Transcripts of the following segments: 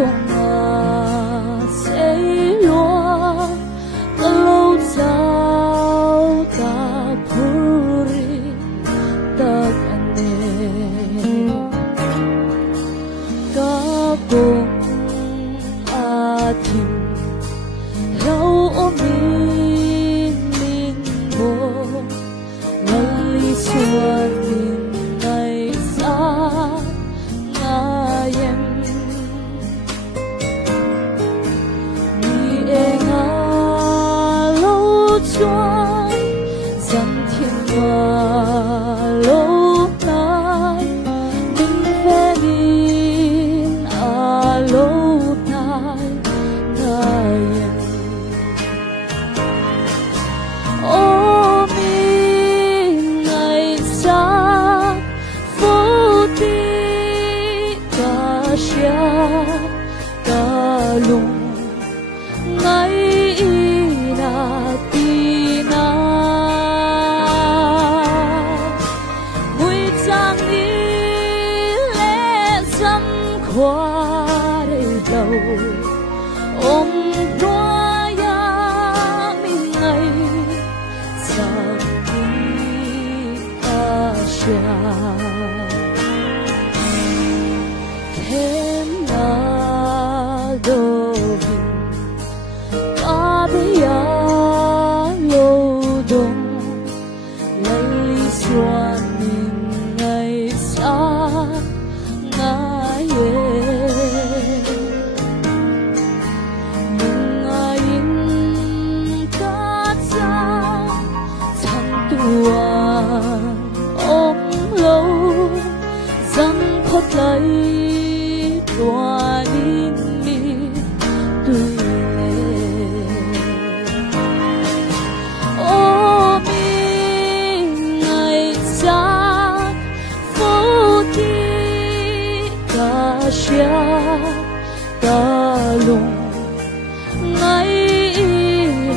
cùng sẽ lúa lâu sau ta puri ta ane ka cùng atin rau omin min bo ngali suan min ngày xa ngayem ni e nga lâu chuan dần thiên hoa lâu nay mình về min lâu nay ngayem ô min ngày xa vô ti cả xia cả lùng ngày na ti na mùi trang đi lẽ dâm khoa đầy đầu ôm đoa ya mình ngày sang đi ta xia thêm na đô ya lâu đông lấy xuân mình ngày xa ngài mình ngài ta ra thằng tuan ôm lâu dâng khót lấy tuan in mi tươi xia ta lùng ngày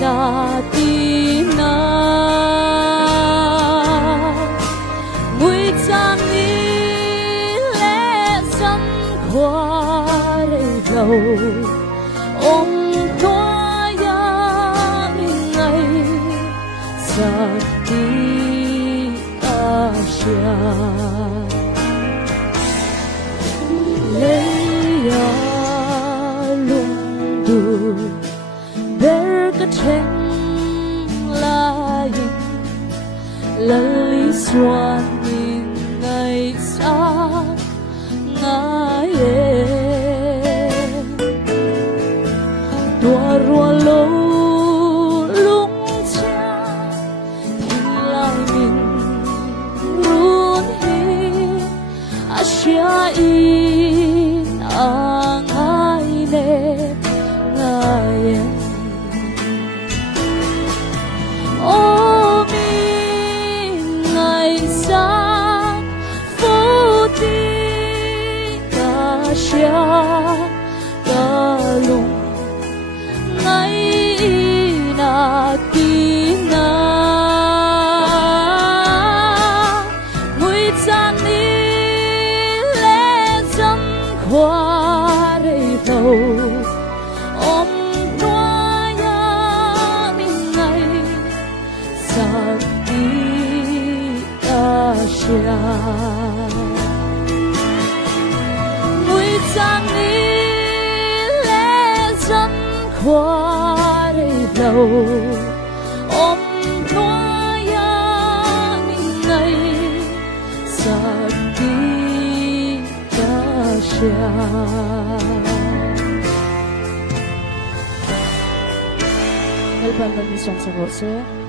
na ti na mùi trang đi lẽ dâm khoa đầy đầu ôm khoa ya mình ngày giặc đi ta xia leia lundu berkateng lain lali xuan mình ngày xa ngài tua rùa lâu lung cha thì lại mình run hi asia ngài nè ngài ô mình ngày xa vô ti cả xia cả lùng ngày na ti na mùi trang đi lẽ dâm khoa đầy đầu ôm hoa ya mình ngày giặc đi ta xia mùi trang đi lẽ dâm khoa đầy đầu ôm hoa ya mình ngày giặc đi ta xia. Helpan kami siyang sagot, sir.